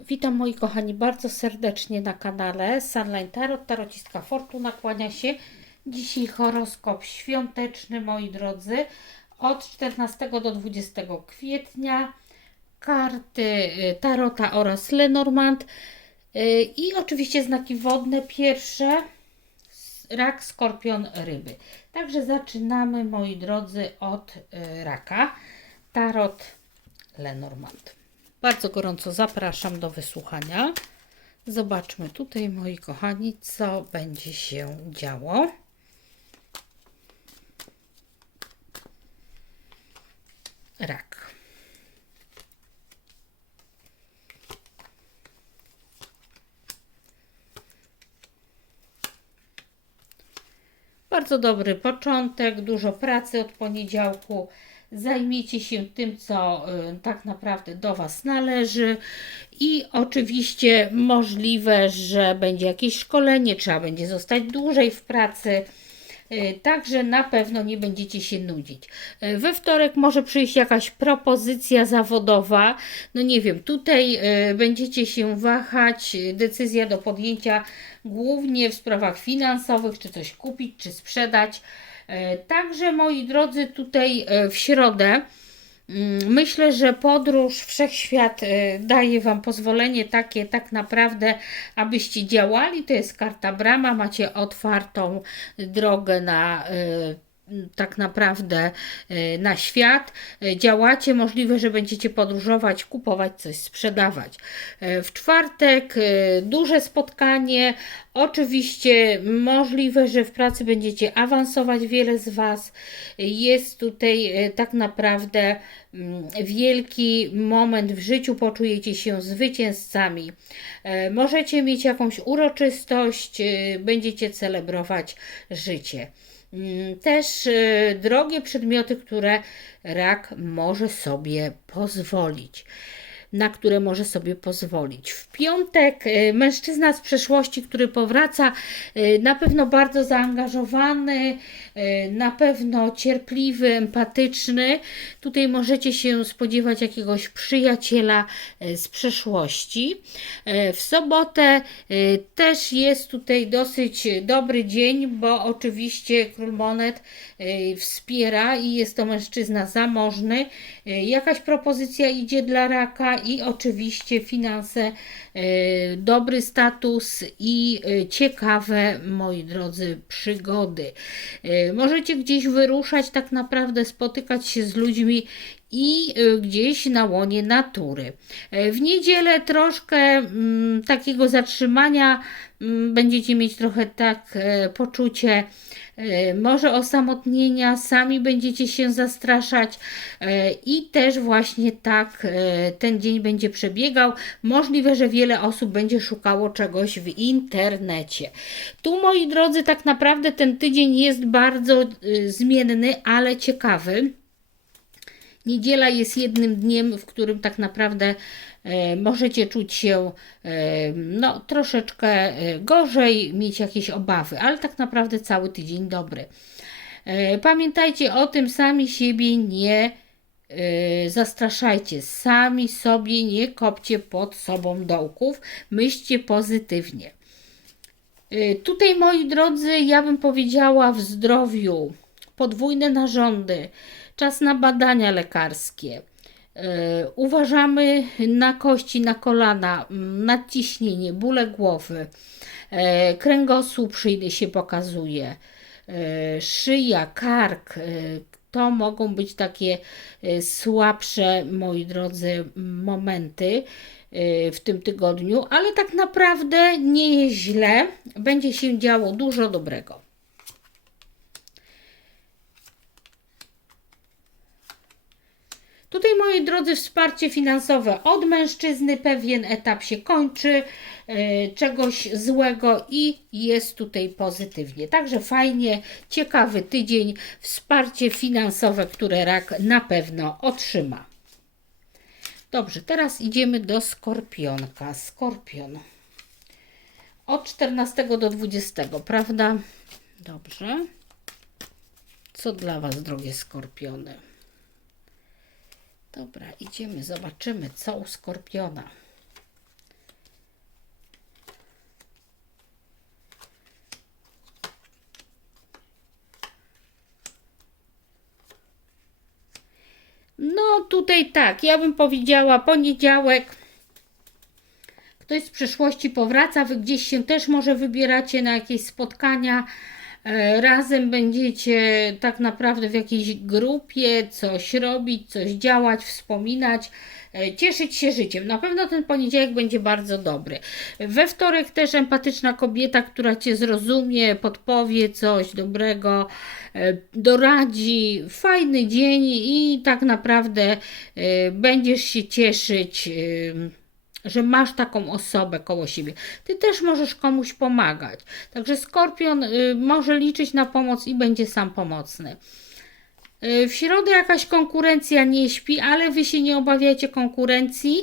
Witam moi kochani bardzo serdecznie na kanale Sunline Tarot, Tarocistka Fortuna kłania się. Dzisiaj horoskop świąteczny moi drodzy od 14 do 20 kwietnia. Karty y, Tarota oraz Lenormand y, i oczywiście znaki wodne pierwsze rak, skorpion, ryby. Także zaczynamy moi drodzy od y, raka. Tarot Lenormand. Bardzo gorąco zapraszam do wysłuchania. Zobaczmy tutaj, moi kochani, co będzie się działo. Rak. Bardzo dobry początek, dużo pracy od poniedziałku. Zajmijcie się tym, co y, tak naprawdę do Was należy. I oczywiście możliwe, że będzie jakieś szkolenie, trzeba będzie zostać dłużej w pracy. Y, Także na pewno nie będziecie się nudzić. Y, We wtorek może przyjść jakaś propozycja zawodowa. No nie wiem, tutaj będziecie się wahać. Decyzja do podjęcia głównie w sprawach finansowych, czy coś kupić, czy sprzedać. Y, Także moi drodzy, tutaj y, w środę. Mm, Myślę, że podróż wszechświat y, daje Wam pozwolenie takie tak naprawdę, abyście działali. To jest karta brama, macie otwartą drogę na tak naprawdę y, na świat. Y, Działacie, możliwe, że będziecie podróżować, kupować coś, sprzedawać. Y, W czwartek duże spotkanie. Oczywiście możliwe, że w pracy będziecie awansować. Wiele z Was jest tutaj tak naprawdę mm, wielki moment w życiu, poczujecie się zwycięzcami. E, Możecie mieć jakąś uroczystość, będziecie celebrować życie. Mm, Też y, drogie przedmioty, które rak może sobie pozwolić. Na które może sobie pozwolić. W piątek y, mężczyzna z przeszłości, który powraca, y, na pewno bardzo zaangażowany, y, na pewno cierpliwy, empatyczny. Tutaj możecie się spodziewać jakiegoś przyjaciela z przeszłości. W sobotę też jest tutaj dosyć dobry dzień, bo oczywiście król monet wspiera i jest to mężczyzna zamożny. Jakaś propozycja idzie dla raka i oczywiście finanse, y, dobry status i y, ciekawe, moi drodzy, przygody. Y, Możecie gdzieś wyruszać, tak naprawdę spotykać się z ludźmi i y, gdzieś na łonie natury. Y, W niedzielę troszkę mm, takiego zatrzymania mm, będziecie mieć trochę tak e, poczucie e, może osamotnienia, sami będziecie się zastraszać e, i też właśnie tak e, ten dzień będzie przebiegał. Możliwe, że wiele osób będzie szukało czegoś w internecie. Tu, moi drodzy, tak naprawdę ten tydzień jest bardzo y, zmienny, ale ciekawy. Niedziela jest jednym dniem, w którym tak naprawdę e, możecie czuć się e, no, troszeczkę e, gorzej, mieć jakieś obawy, ale tak naprawdę cały tydzień dobry. Pamiętajcie o tym, sami siebie nie zastraszajcie, sami sobie nie kopcie pod sobą dołków, myślcie pozytywnie. Tutaj, moi drodzy, ja bym powiedziała w zdrowiu podwójne narządy, czas na badania lekarskie. E, Uważamy na kości, na kolana, nadciśnienie, bóle głowy, e, kręgosłup szyjny się pokazuje, e, szyja, kark. To mogą być takie słabsze, moi drodzy, momenty w tym tygodniu, ale tak naprawdę nie jest źle. Będzie się działo dużo dobrego. Tutaj, moi drodzy, wsparcie finansowe od mężczyzny, pewien etap się kończy, e, czegoś złego i jest tutaj pozytywnie. Także fajnie, ciekawy tydzień, wsparcie finansowe, które rak na pewno otrzyma. Dobrze, teraz idziemy do skorpionka. Skorpion. Od 14 do 20, prawda? Dobrze. Co dla Was, drogie skorpiony? Dobra, idziemy, zobaczymy, co u skorpiona. No tutaj tak, ja bym powiedziała poniedziałek. Ktoś z przeszłości powraca, wy gdzieś się też może wybieracie na jakieś spotkania, E, Razem będziecie tak naprawdę w jakiejś grupie coś robić, coś działać, wspominać, e, cieszyć się życiem. Na pewno ten poniedziałek będzie bardzo dobry. We wtorek też empatyczna kobieta, która cię zrozumie, podpowie coś dobrego, e, doradzi. Fajny dzień i tak naprawdę będziesz się cieszyć. Że masz taką osobę koło siebie. Ty też możesz komuś pomagać. Także skorpion y, może liczyć na pomoc i będzie sam pomocny. Y, w środę jakaś konkurencja nie śpi, ale wy się nie obawiajcie konkurencji.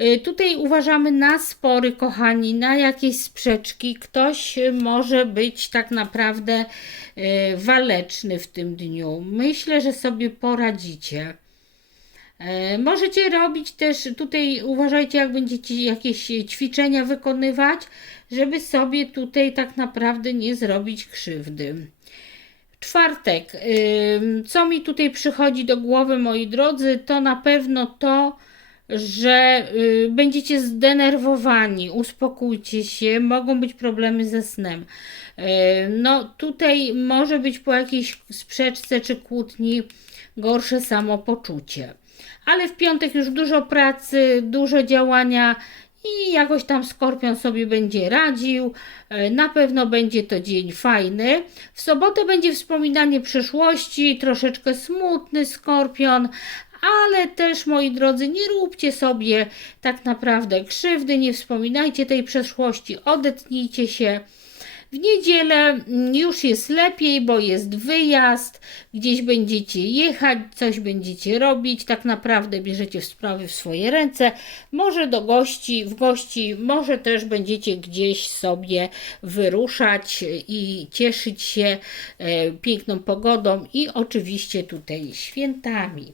Y, Tutaj uważamy na spory, kochani, na jakieś sprzeczki. Ktoś może być tak naprawdę waleczny w tym dniu. Myślę, że sobie poradzicie. E, Możecie robić też, tutaj uważajcie, jak będziecie jakieś ćwiczenia wykonywać, żeby sobie tutaj tak naprawdę nie zrobić krzywdy. Czwartek. ym, Co mi tutaj przychodzi do głowy, moi drodzy, to na pewno to, że y, będziecie zdenerwowani, uspokójcie się, mogą być problemy ze snem. No, tutaj może być po jakiejś sprzeczce czy kłótni gorsze samopoczucie. Ale w piątek już dużo pracy, dużo działania i jakoś tam Skorpion sobie będzie radził. E, Na pewno będzie to dzień fajny. W sobotę będzie wspominanie przeszłości, troszeczkę smutny Skorpion, ale też moi drodzy, nie róbcie sobie tak naprawdę krzywdy, nie wspominajcie tej przeszłości, odetnijcie się. W niedzielę mm, już jest lepiej, bo jest wyjazd, gdzieś będziecie jechać, coś będziecie robić, tak naprawdę bierzecie sprawy w swoje ręce, może do gości, w gości, może też będziecie gdzieś sobie wyruszać i cieszyć się e, piękną pogodą i oczywiście tutaj świętami.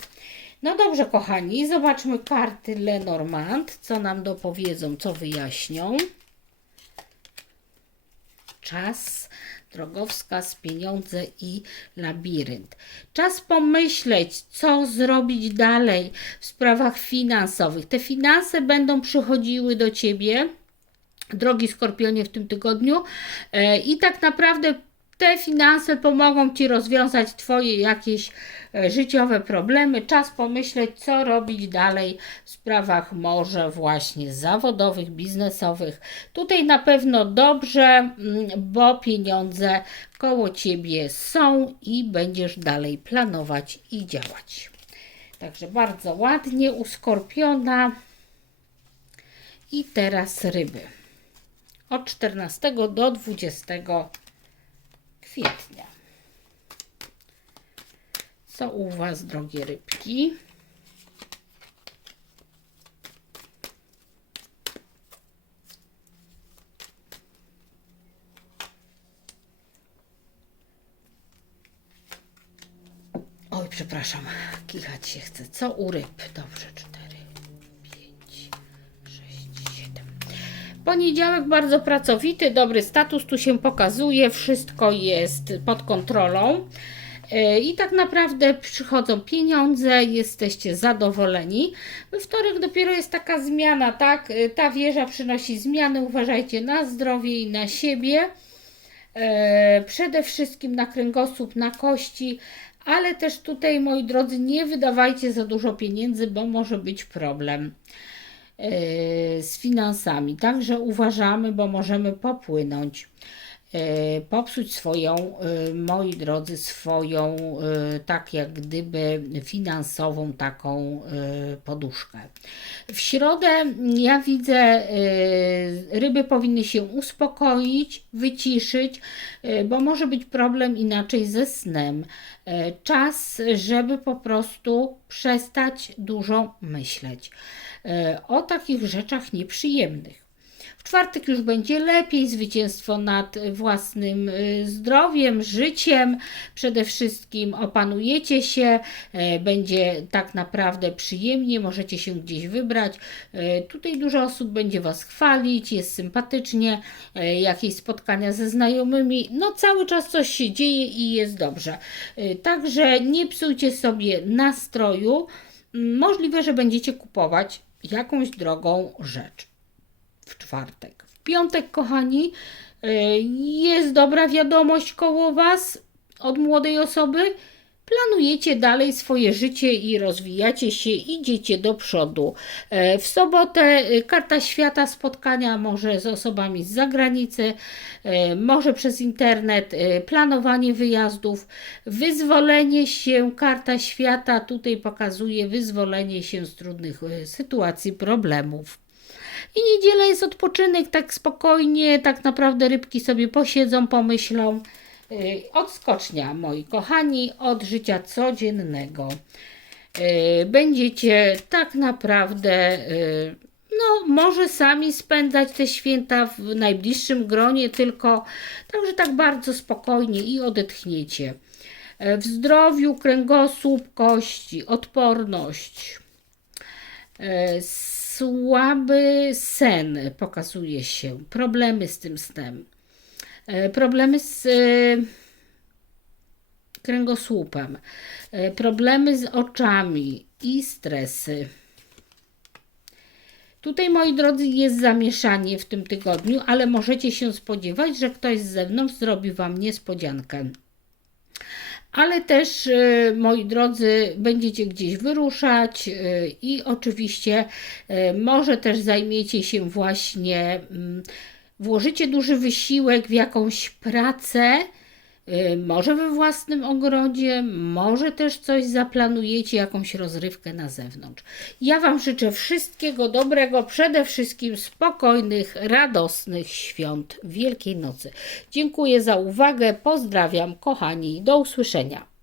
No dobrze, kochani, zobaczmy karty Lenormand, co nam dopowiedzą, co wyjaśnią czas, drogowskaz, pieniądze i labirynt. Czas pomyśleć, co zrobić dalej w sprawach finansowych. Te finanse będą przychodziły do ciebie, drogi Skorpionie, w tym tygodniu e, i tak naprawdę te finanse pomogą Ci rozwiązać Twoje jakieś e, życiowe problemy. Czas pomyśleć, co robić dalej w sprawach może właśnie zawodowych, biznesowych. Tutaj na pewno dobrze, mm, bo pieniądze koło Ciebie są i będziesz dalej planować i działać. Także bardzo ładnie u Skorpiona. I teraz ryby. Od 14 do 20 kwietnia. Co u Was, drogie rybki? Oj, przepraszam, kichać się chcę. Co u ryb? Dobrze, 4, Poniedziałek bardzo pracowity, dobry status tu się pokazuje, wszystko jest pod kontrolą. Yy, I tak naprawdę przychodzą pieniądze, jesteście zadowoleni. We wtorek dopiero jest taka zmiana, tak? Yy, Ta wieża przynosi zmiany, uważajcie na zdrowie i na siebie. E, przede wszystkim na kręgosłup, na kości, ale też tutaj, moi drodzy, nie wydawajcie za dużo pieniędzy, bo może być problem z finansami. Także uważamy, bo możemy popłynąć, e, popsuć swoją, e, moi drodzy, swoją, e, tak jak gdyby finansową taką e, poduszkę. W środę ja widzę, e, ryby powinny się uspokoić, wyciszyć, e, bo może być problem inaczej ze snem. E, Czas, żeby po prostu przestać dużo myśleć e, o takich rzeczach nieprzyjemnych. Czwartek już będzie lepiej, zwycięstwo nad własnym y, zdrowiem, życiem. Przede wszystkim opanujecie się, e, będzie tak naprawdę przyjemnie, możecie się gdzieś wybrać. E, Tutaj dużo osób będzie Was chwalić, jest sympatycznie, e, jakieś spotkania ze znajomymi. No cały czas coś się dzieje i jest dobrze. Także nie psujcie sobie nastroju. możliwe, że będziecie kupować jakąś drogą rzecz w czwartek. W piątek, kochani, y, jest dobra wiadomość koło Was od młodej osoby. Planujecie dalej swoje życie i rozwijacie się, idziecie do przodu. E, W sobotę y, karta świata spotkania może z osobami z zagranicy, może przez internet, planowanie wyjazdów, wyzwolenie się, karta świata tutaj pokazuje wyzwolenie się z trudnych sytuacji, problemów. I niedziela jest odpoczynek, tak spokojnie, tak naprawdę rybki sobie posiedzą, pomyślą. Yy, Odskocznia, moi kochani, od życia codziennego. Yy, Będziecie tak naprawdę, yy, no, może sami spędzać te święta w najbliższym gronie, tylko także tak bardzo spokojnie i odetchniecie. W zdrowiu, kręgosłup, kości, odporność. Słaby sen pokazuje się, problemy z tym snem, e, problemy z e, kręgosłupem, e, problemy z oczami i stresy. Tutaj, moi drodzy, jest zamieszanie w tym tygodniu, ale możecie się spodziewać, że ktoś z zewnątrz zrobi Wam niespodziankę ale też, e, moi drodzy, będziecie gdzieś wyruszać e, i oczywiście e, może też zajmiecie się właśnie, mm, włożycie duży wysiłek w jakąś pracę, może we własnym ogrodzie, może też coś zaplanujecie, jakąś rozrywkę na zewnątrz. Ja Wam życzę wszystkiego dobrego, przede wszystkim spokojnych, radosnych świąt Wielkiej Nocy. Dziękuję za uwagę, pozdrawiam, kochani, do usłyszenia.